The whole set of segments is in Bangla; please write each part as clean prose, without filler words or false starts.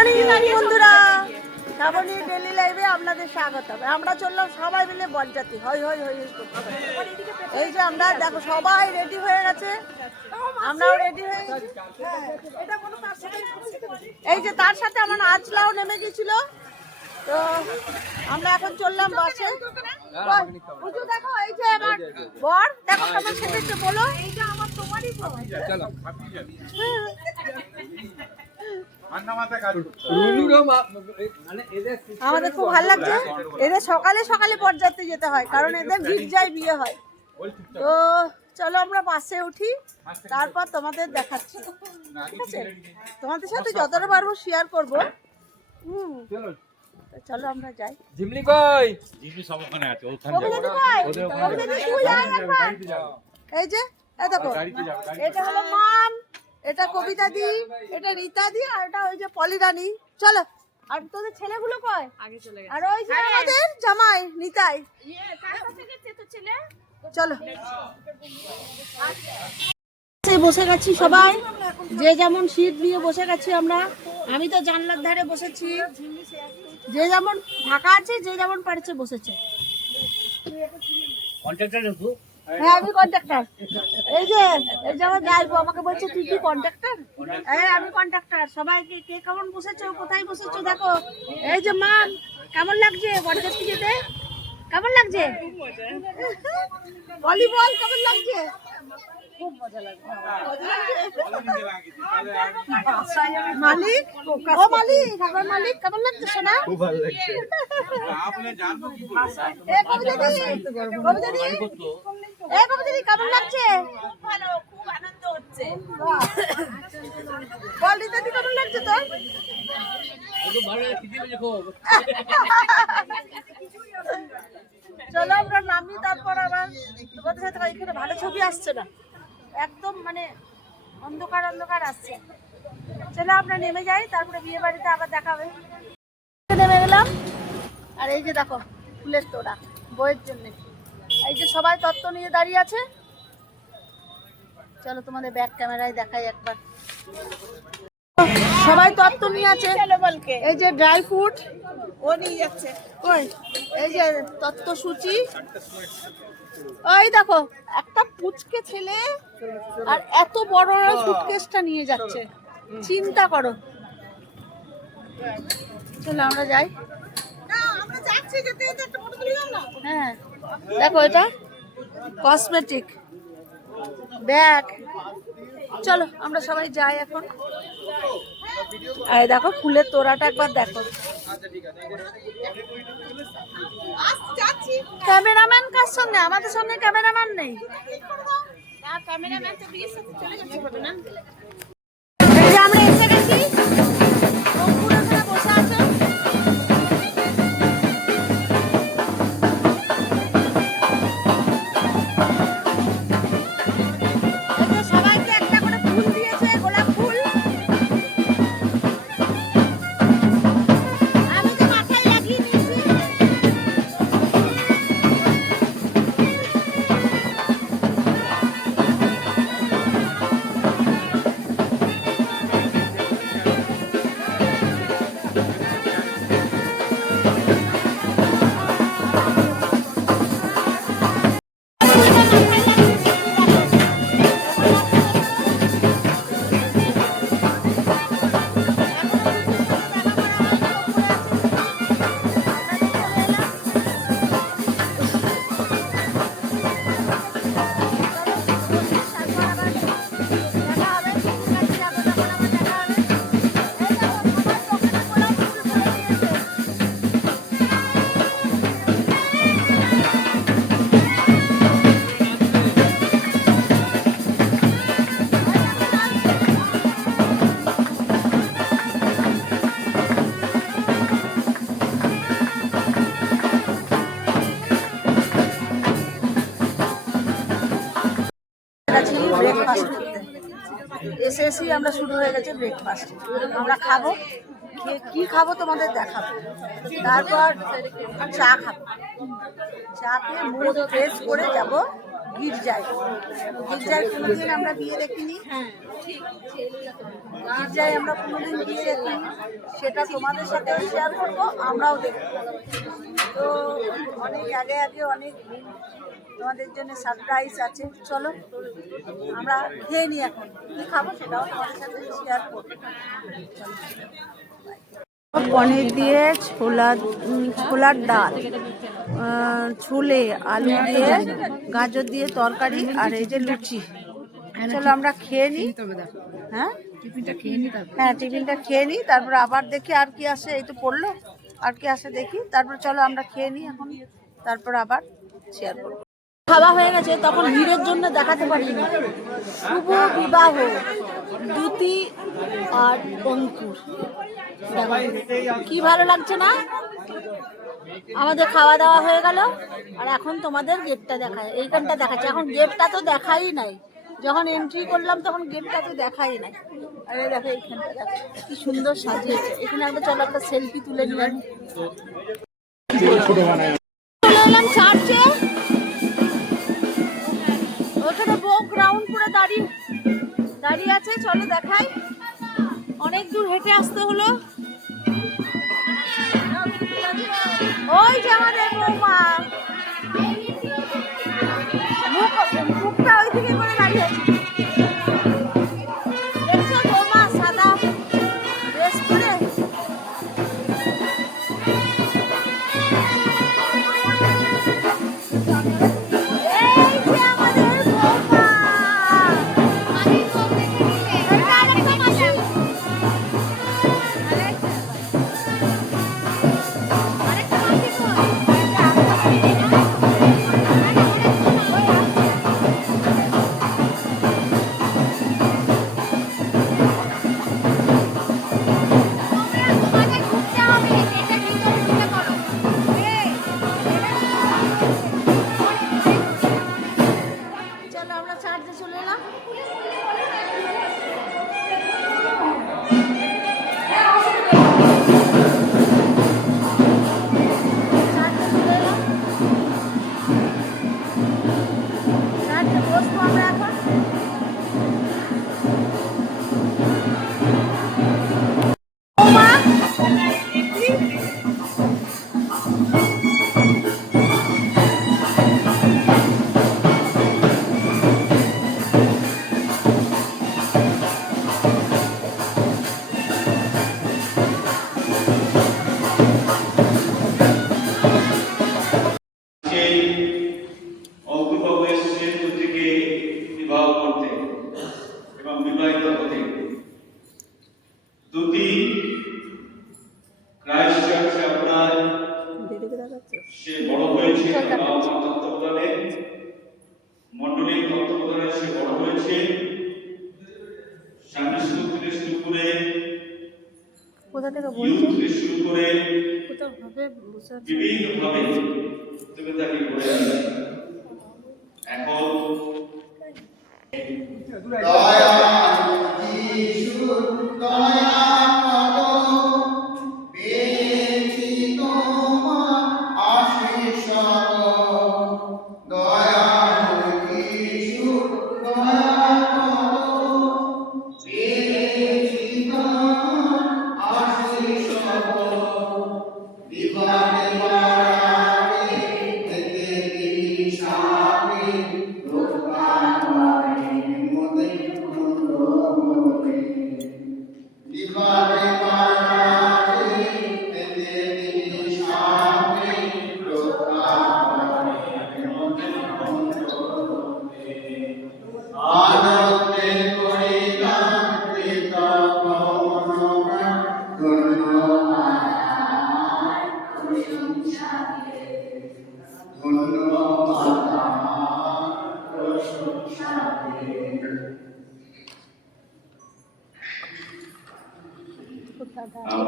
মর্নিং বন্ধুরা, শ্রাবণী ডেইলি লাইভে আপনাদের স্বাগত। আমরা চললাম সবাই মিলে বরযাত্রী, হই হই হই হই করতে। এই যে আমরা দেখো সবাই রেডি হয়ে গেছে, আমরাও রেডি হয়ে গেছি। এই যে তার সাথে আমার আজলাও নেমে গেছিল, তো আমরা এখন চললাম বাসে। বুঝু দেখো, এই যে আমার বর, দেখো কেমন সেজেছে বলো। এইটা আমার তোমারই বর। আমাদের খুব ভালো লাগছে। এদের সকালে সকালে বরযাত্রী যেতে হয়, কারণ এদের গির্জায় বিয়ে হয়। তো চলো আমরা বাসে উঠি, তারপর তোমাদের দেখাচ্ছি, ঠিক আছে? তোমাদের সাথে যতটা পারবো শেয়ার করবো। চলো আমরা যাই। ঝিমলি কই? ঝিমলি সব ওখানে আছে, ওখানে যাও। এই যে এই দেখো, এটা হলো মাম, এটা কবিতা দি, এটা রীতা দি, আর এটা ওই যে পলিরানি। চলো। আর তোদের ছেলেগুলো কয়? আগে চলে গেছে। আর ওই যে আমাদের জামাই নিতাই। চলো বসে গেছি সবাই, যে যেমন সিট নিয়ে বসে গেছি আমরা। আমি তো জানলার ধারে বসেছি, যে যেমন ফাঁকা আছে, যে যেমন পারছে বসেছে। হ্যাঁ আমি কন্ট্রাক্টর। এই যে আমার গাইবো আমাকে বলছে তুই কি কন্ট্রাক্টর? হ্যাঁ আমি কন্ট্রাক্টর। সবাইকে কে কেমন বসেছো, কোথায় বসেছো দেখো। এই যে মা, কেমন লাগছে বরযাত্রী যেতে? কেমন লাগছে? ভলিবল কেমন লাগছে? খুব মজা লাগছে। মালিক, ও মালিক, আমার মালিক কেমন লাগছে সোনা? খুব ভালো লাগছে। আপনি জানবো কি বলছেন? এ কবিতা দি, কবিতা দি, এ কবিতা দি কেমন লাগছে? খুব ভালো, খুব আনন্দ হচ্ছে। বল রীতা দি কেমন লাগছে তোর? খুব ভালো লাগছে, দেখো। চলো আমরা নামি, তারপর আবার তোমাদের সাথে এখানে ভালো ছবি আসছে না, একদম মানে অন্ধকার অন্ধকার আসছে। চলো আমরা নেমে যাই, তারপরে বিয়ে বাড়িতে আবার দেখা হবে। নেমে গেলাম, আর এই যে দেখো ফুলের তোড়া বইয়ের জন্য। এই যে সবাই তত্ত্ব নিয়ে দাঁড়িয়ে আছে। চলো তোমাদের ব্যাক ক্যামেরায় দেখাই একবার। সবাই তত্ত্ব নিয়ে আছে। এই যে ড্রাই ফ্রুট ও নিয়ে যাচ্ছে। কই এই যে তত্ত্বসূচি, ওই দেখো একটা পুচকে ছেলে আর এত বড় সুটকেসটা নিয়ে যাচ্ছে, চিন্তা করো। চলো আমরা যাই। হ্যাঁ দেখো এটা কসমেটিক ব্যাগ। চলো আমরা সবাই যাই এখন। আর দেখো ফুলের তোড়াটা একবার দেখো। ক্যামেরাম্যান কার সঙ্গে? আমাদের সঙ্গে ক্যামেরাম্যান নেই। আমরা এসে গেছি, বসে আছে। সবাইকে একটা করে ফুল দিয়েছে, গোলাপ ফুল। আমি তো মাথায় লাগিয়ে নিয়েছি। এসে আমরা শুরু হয়ে গেছে ব্রেকফাস্ট। আমরা খাবো, কি খাবো তোমাদের দেখাবো। তারপর চা খাবো, চা খেয়ে মুড ফ্রেশ করে যাবো গির্জায় কোনোদিন আমরা বিয়ে দেখিনি, গির্জায় আমরা কোনোদিন বিয়ে দেখিনি, সেটা তোমাদের সাথেও শেয়ার করবো, আমরাও দেখবো। তো অনেক আগে অনেক তোমাদের জন্য সারপ্রাইজ আছে। চলো আমরা খেয়ে নিই, এখন কী খাবো সেটাও তোমাদের সাথে শেয়ার করবো। পনির দিয়ে ছোলার ডাল, ছোলে আলু দিয়ে গাজর দিয়ে তরকারি, আর এই যে লুচি। চলো আমরা খেয়ে নিই। হ্যাঁ টিফিনটা খেয়ে নিই, তারপরে আবার দেখি আর কি আসে। এই তো পড়লো, আর কি আসে দেখি, তারপরে চলো আমরা খেয়ে নিই এখন, তারপর আবার শেয়ার করবো। খাওয়া হয়ে গেছে, তখন ভিড়ের জন্য দেখাতে পারিনি। শুভ বিবাহ দ্যুতি আর অঙ্কুর, কি ভালো লাগছে না? আমাদের খাওয়া দাওয়া হয়ে গেল, আর এখন তোমাদের গেটটা দেখায়, এইখানটা দেখাচ্ছে। এখন গেটটা তো দেখাই নাই, যখন এন্ট্রি করলাম তখন গেটটা তো দেখাই নাই। আরে দেখো এইখানটা দেখো কি সুন্দর সাজিয়েছে। এখানে একটা চলো একটা সেলফি তুলে নিলাম। চলে এলাম চার্চে, ওখানে বউ গ্রাউন্ড করে দাঁড়িয়ে আছে। চলো দেখাই, অনেক দূর হেঁটে আসতে হলো। ওই যে আমাদের বৌমা, মুখটা ওই দিকে করে দাঁড়িয়ে আছে। দেখছো বৌমা সাদা ড্রেস পরে? এই যে আমাদের বৌমা, চলো আমরা চার্চে চলে এলাম। চার্চে বসবো আমরা এখন। অঙ্কুরবাবু এসেছেন থেকে বিবাহ করতে এবং বিবাহিত হতে। দুটি ক্রাইস্ট চার্চে আপনার সে বড় হয়েছে, বাবা মা তত্ত্বাবধানে, মন্ডলীর তত্ত্বাবধানে সে বড় হয়েছে। সামনে স্কুল থেকে শুরু করে, কোথা থেকে ইউথ থেকে শুরু করে কোথাও বিভিন্ন ভাবে তুমি তাকে করে আসছে। এখন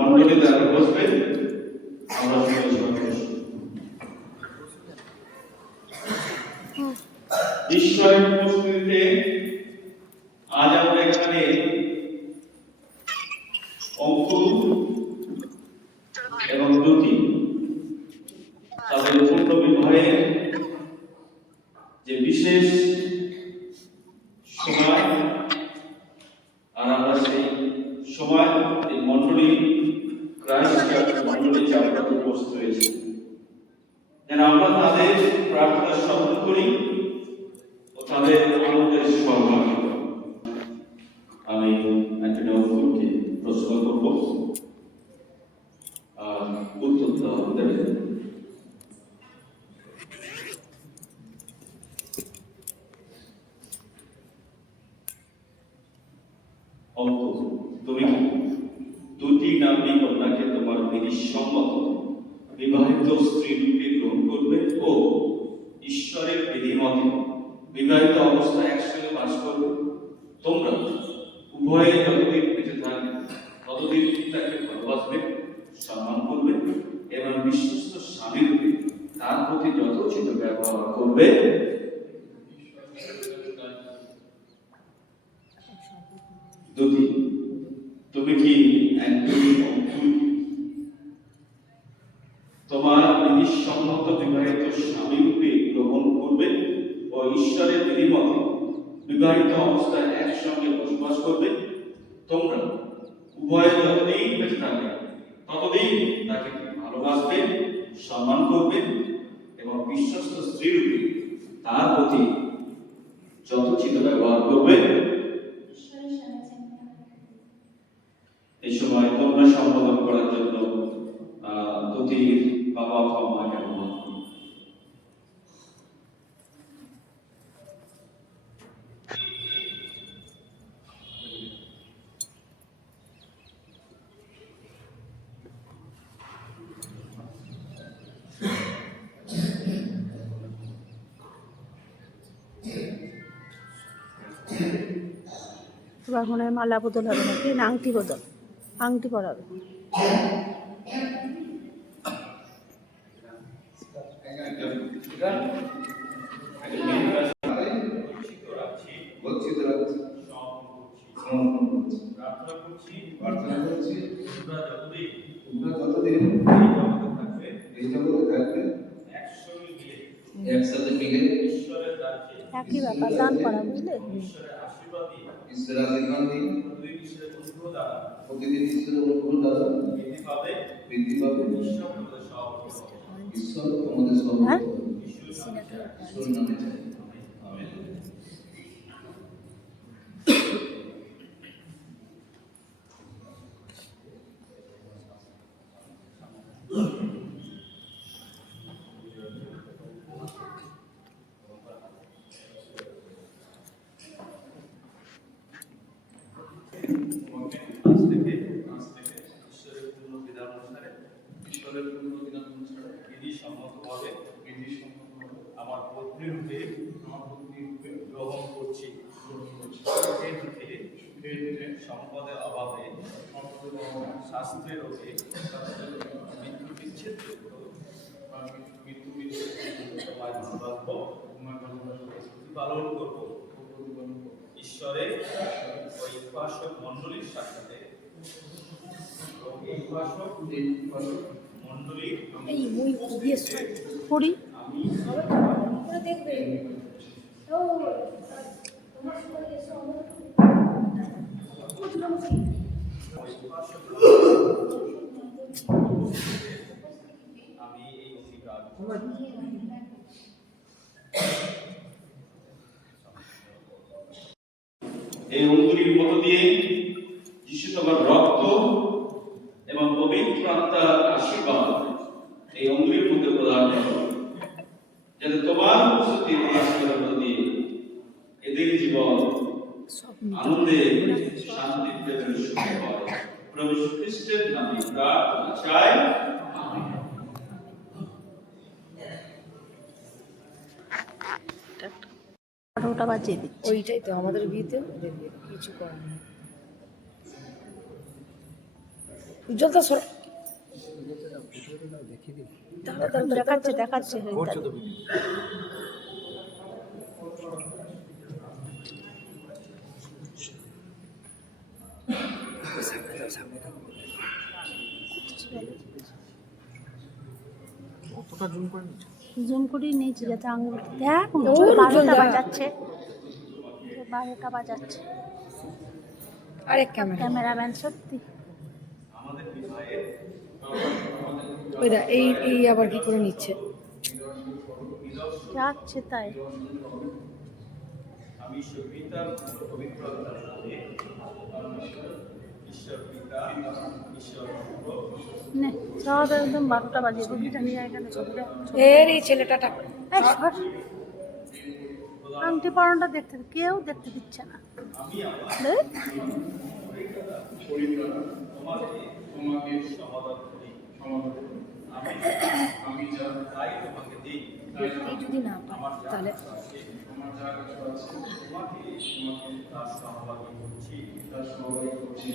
মন্ডলী দ্বারা বসবেন, আমরা ঈশ্বরের উপস্থিতিতে আজ আমরা এখানে অঙ্কুর এবং দ্যুতি তাদের পূর্ণ বিবাহের যে বিশেষ মণ্ডলী চাপটা উপস্থিত হয়েছে, যেন আমরা তাদের প্রার্থনা স্মরণ করি ও তাদের আনন্দের সহভাগী হই। আমি একজন অঙ্কুরকে প্রশ্ন করব, উত্তরটা দেবেন। অঙ্কুর, তুমি দুটি নামী কন্যাকে তোমার বিধিসম্মত বিবাহিত স্ত্রী রূপে গ্রহণ করবে ও ঈশ্বরের বিধিমতে বিবাহিত অবস্থায় একসঙ্গে বাস করবে। তোমরা উভয়ে যতদিন বেঁচে থাকবে ততদিন তাকে ভালোবাসবে, সম্মান করবে এবং বিশ্বস্ত স্বামী রূপে তার প্রতি যথোচিত ব্যবহার করবে। দুটি, তুমি কি অ্যান্টনি অঙ্কুর তোমার বিধিসম্মত বিবাহিত স্বামী রূপে গ্রহণ করবে ও ঈশ্বরের বিধিমতে বিবাহিত অবস্থায় একসঙ্গে বসবাস করবে? তোমরা উভয়ে যতদিন বেঁচে থাকবে ততদিন তাকে ভালোবাসবে, সম্মান করবে এবং বিশ্বস্ত স্ত্রী রূপে তার প্রতি যথোচিত ব্যবহার করবে। এই সময় তোমরা সম্বোধন করার জন্য দুটির বাবা মাকে আহ্বান করুন। এবার মনে হয় মালা বদল হবে নাকি না আংটি বদল, আংটি পরাবে। প্রার্থনা করছি তোমরা যতদিন এই জগতে থাকবে একসাথে মিলে একই ব্যাপার, দান করা, বুঝলে? ঈশ্বরের আশীর্বাদ দিন, প্রতিদিন ঈশ্বরের অনুগ্রহ দ্বারা বৃদ্ধি পাবে। ঈশ্বর তোমাদের সব ঈশ্বর নামে চাই। আমেন। আমার পত্নী রূপে গ্রহণ করছি। সম্পদের অভাবে শাস্ত্রের ওকে মৃত্যু বিচ্ছেদ পালন করব। ঈশ্বরের ওই উপাসক মণ্ডলীর সাথে মণ্ডলী করি দেখবে আমি এই অধিকার এই অঙ্গুলির মধ্য দিয়ে যিশু তোমার রক্ত এবং পবিত্র আত্মার আশীর্বাদ এই অঙ্গুলির মধ্যে প্রদান করো, যাতে তোমার উপস্থিতি আশীর্বাদের মধ্য দিয়ে এদের জীবন আনন্দে শান্তিতে সুখে হয়। প্রভু খ্রিস্টের নামে প্রার্থনা চাই, আমেন। ওটা বাজিয়ে দিই। ওইটাই তো আমাদের বিয়েতে কিছু করার নেই। উজ্জ্বল তো দেখাচ্ছে দেখাচ্ছে জুম করে নিয়েছি যাতে আঙুল দেখ 12টা বাজাচ্ছে, 12টা বাজাচ্ছে। আরেক ক্যামেরা ক্যামেরাম্যান সত্যি আমাদের বিবাহের ওই দা এই এই আবার কি করে নিচ্ছে? যাচ্ছে তাই। আমি ঈশ্বর পিতা পবিত্র আত্মার নামে ঈশ্বর পিতা ঈশ্বর পুত্র নে সব একদম 12টা বাজে, ছবিটা নিয়ে এখানে ছবিটা এর এই ছেলেটা টাকা এই সর। আংটি পরানোটা দেখতে কেউ দেখতে দিচ্ছে না। দেখ। তোমাকে সমাদর করি আমি যা তাই তোমাকে দিই এই যদি না পায় তাহলে আমার যা কিছু আছে তোমাকে তার সহভাগী করছি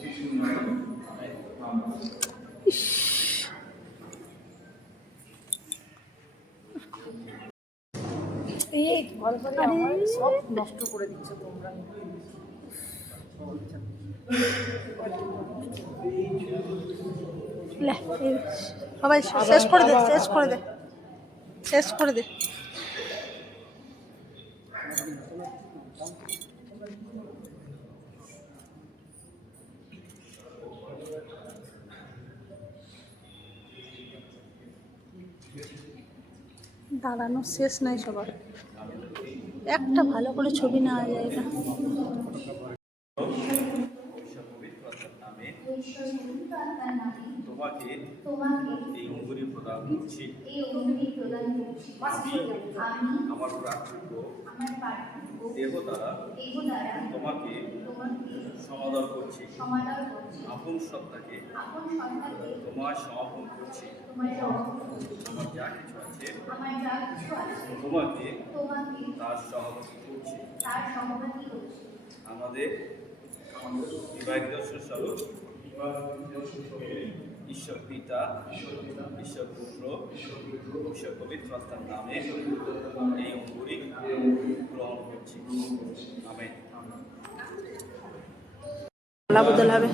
যিশুর নামে আমেন। এই ভালো করে আমার সব নষ্ট করে দিচ্ছে তোমরা। লে, এই সবাই শেষ করে দে, শেষ করে দে, শেষ করে দে। দাঁড়ানো শেষ নাই সবার, একটা ভালো করে ছবি নেওয়া যায় না। তোমাকে এই অঙ্গুরি প্রদান করছি আমি আমার প্রার্থিত দেহ দ্বারা তোমাকে সমাদর করছি আপন সত্তাকে তোমার সমর্পণ করছি আমার যা কিছু আছে তোমাকে তার সহযোগী করছি আমাদের বিবাহিত স্বরূপ ঈশ্বর পিতা ঈশ্বর পুত্র ঈশ্বর পবিত্র আত্মার নামে এই অঙ্গুরি গ্রহণ করছি আমেন। আলা বদল হবে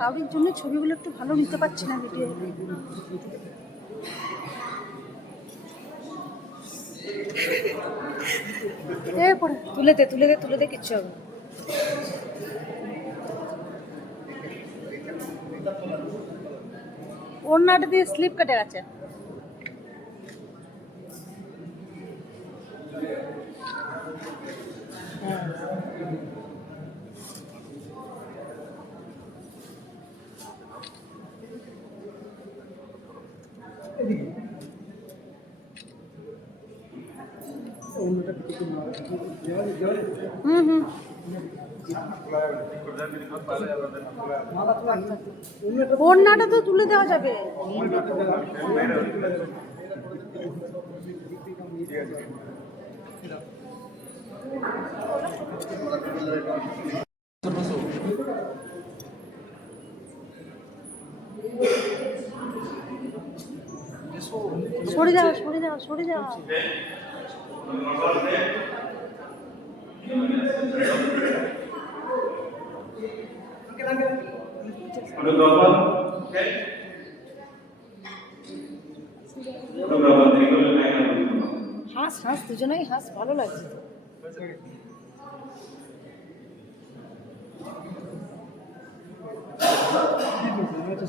কাউরির জন্য ছবিগুলো একটু ভালো নিতে পারছি না ভিডিও। পরে তুলে দে তুলে দে তুলে দে, কিচ্ছু হবে না। ওড়নাটা দিয়ে স্লিপ কেটে গেছে। হুম হুম ওড়নাটা তো তুলে দেওয়া যাবে। সরে যাও সরে যাও সরে যাও। হাস হাস দুজনেই হাস, ভালো লাগছে।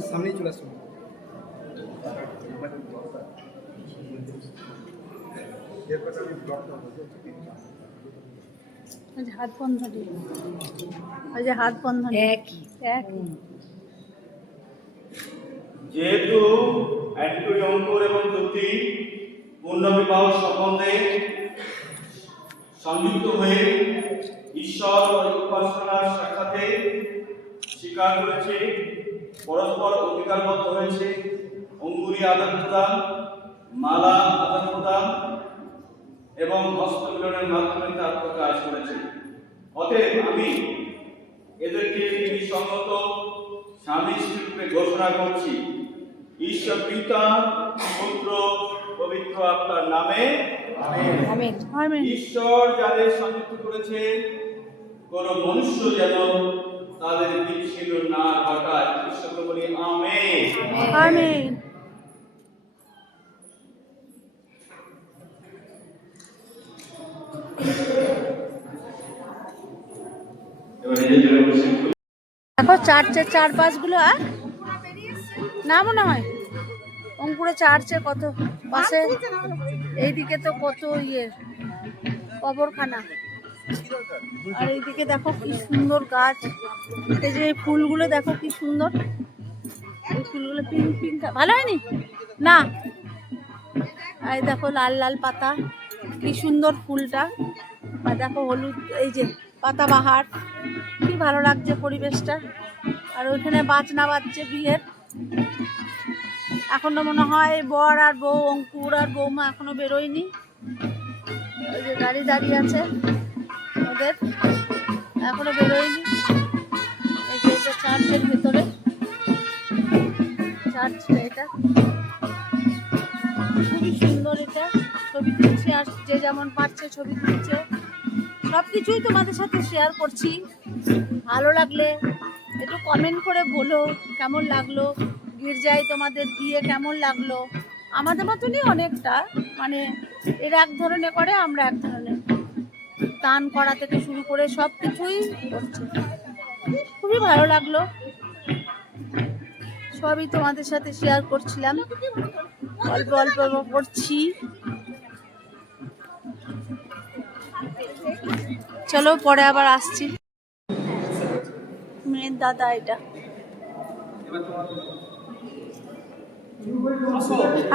সামনেই চলে আসুন। হাত বন্ধনী, ওই যে হাত বন্ধনী একই একই। যেহেতু একটুই অঙ্কুর এবং জ্যোতি পূর্ণ বিবাহ সম্বন্ধে সংযুক্ত হয়ে ঈশ্বর ও উপাসনার সাক্ষাতে স্বীকার করেছে, পরস্পর অঙ্গীকারবদ্ধ হয়েছে, অঙ্গুরি আদান প্রদান, মালা আদান প্রদান এবং হস্তমিলনের মাধ্যমে তা প্রকাশ করেছে। অতএব আমি এদেরকে বিধিসম্মত স্বামী স্ত্রীরূপে ঘোষণা করছি। ঈশ্বর পিতা পুত্র পবিত্র আত্মার নামে আমেন। আমেন। ঈশ্বর যাদের সংযুক্ত করেছে কোন মনুষ্য যেন তাদের বিচ্ছিন্ন না ঘটায়। ঈশ্বর বলি আমেন। আমেন। এবার নিজের জন্য বসে দেখো চার পাঁচগুলো আর না মনে হয় অঙ্কুরে চার্চের কত পাশে, এইদিকে তো কত কবরখানা। আর এইদিকে দেখো কি সুন্দর গাছ, এই যে ফুলগুলো দেখো কি সুন্দর, এই ফুলগুলো পিঙ্ক পিঙ্ক, ভালো হয়নি না? এই দেখো লাল লাল পাতা, কি সুন্দর ফুলটা। আর দেখো হলুদ, এই যে পাতাবাহার, কি ভালো লাগছে পরিবেশটা। আর ওইখানে বাজনা বাজছে বিয়ের। এখনো মনে হয় বর আর বউ, অঙ্কুর আর বৌমা এখনো বেরোয়নি। ওই যে গাড়ি দাঁড়িয়ে আছে ওদের, এখনো বেরোয়নি। এই যে এটা চার্চের ভেতরে, চার্চটা এটা খুবই সুন্দর। এটা ছবি তুলছে, আর যে যেমন পারছে ছবি তুলছে। সব কিছুই তোমাদের সাথে শেয়ার করছি। ভালো লাগলে একটু কমেন্ট করে বলো কেমন লাগলো, গির্জায় তোমাদের বিয়ে কেমন লাগলো। আমাদের মতনই অনেকটা, মানে এরা এক ধরনের করে, আমরা এক ধরনের। দান করা থেকে শুরু করে সব কিছুই করছে, খুবই ভালো লাগলো। সবই তোমাদের সাথে শেয়ার করছিলাম, অল্প অল্প করছি। চলো পরে আবার আসছি। মেয়ের দাদা এটা,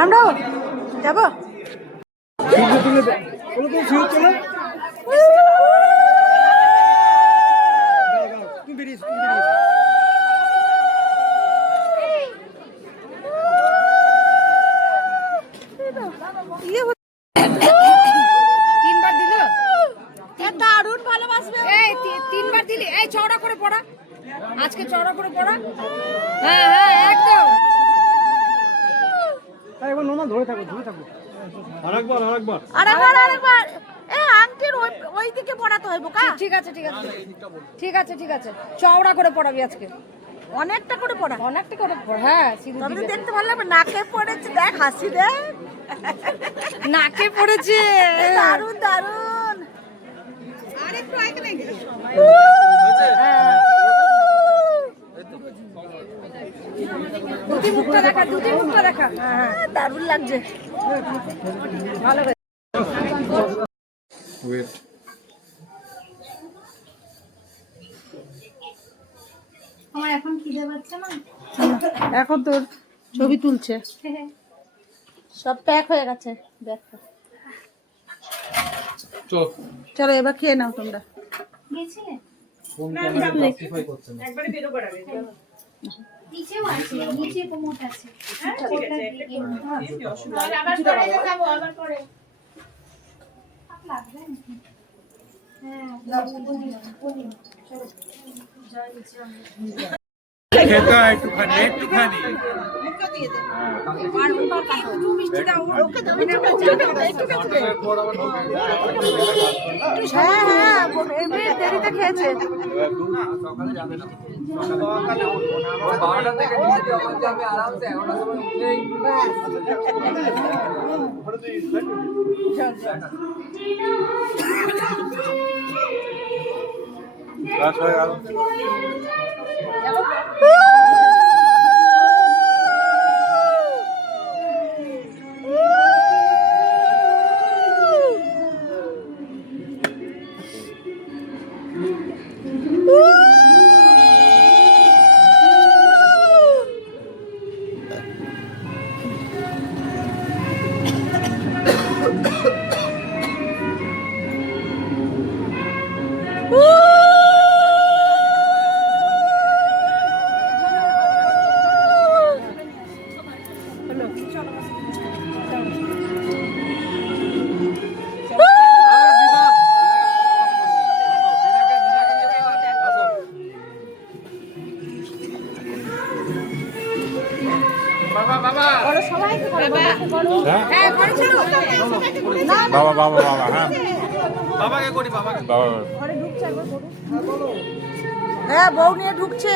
আমরাও যাবো। তিনবার দিল, দারুণ ভালোবাসবে। এই তিনবার দিলি, এই চওড়া করে পড়া, আজকে চওড়া করে পড়া। হ্যাঁ হ্যাঁ একদম। একবার নোনা ধরে থাকো, ধরে থাকো। আরেকবার আরেকবার আরেকবার আংটির ওই দিকে পড়াতে হইব কা। ঠিক আছে ঠিক আছে ঠিক আছে ঠিক আছে, চওড়া করে পড়াবি আজকে, অনেকটা করে পড়া, অনেকটা করে পড়া। হ্যাঁ সিঁদুর তবে দিবে। দেখতে ভালো লাগবে। নাকে পড়েছে, দেখ হাসি দে, নাকে পড়েছে। দারুণ দারুণ। দুটি মুখটা দেখা, দুটি মুখটা দেখা। দারুণ লাগছে, ভালো হয়েছে। আমার এখন খিদে পাচ্ছে না। এখন তোর ছবি তুলছে, সব প্যাক হয়ে গেছে ব্যাগটা। চলো এবার খেয়ে নাও তোমরা। গেছিলে? নিচেও আছে, নিচে কোমোট আছে। আবার পরে যাবো, আবার পরে। লাগবে নাকি? হ্যাঁ, খেতে একটুখানি একটুখানি হ্যাঁ হ্যাঁ, এমনি দেরিতে খেয়েছে। রাত হয়ে গেল। হ্যাঁ করেছিল। বাবা বাবা বাবা, হ্যাঁ বাবাকে করি, বাবাকে বাবা। হ্যাঁ বউ নিয়ে ঢুকছে।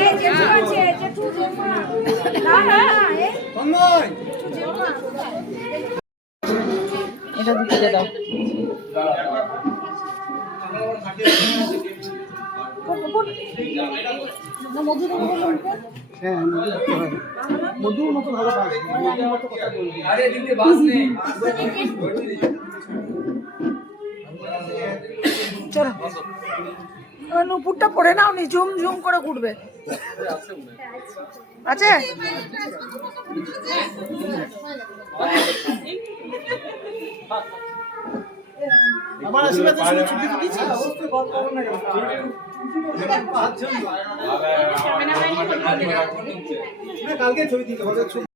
এই জেঠু আছে, জেঠু জেঠু। না না এই এটা দিতে দাও। নুপুর না মধু দেবো বলে নুপুর? হ্যাঁ মধুর মতো ভালো পাস মধুর মতো কথা বলবি চলো নুপুরটা পরে নাও নি, ঝুম ঝুম করে ঘুরবে। আছে আমার আশীর্বাদে শুনে ছুটি দিয়েছি অবশ্যই বল করব না কেন কালকে ছবি দিতে হবে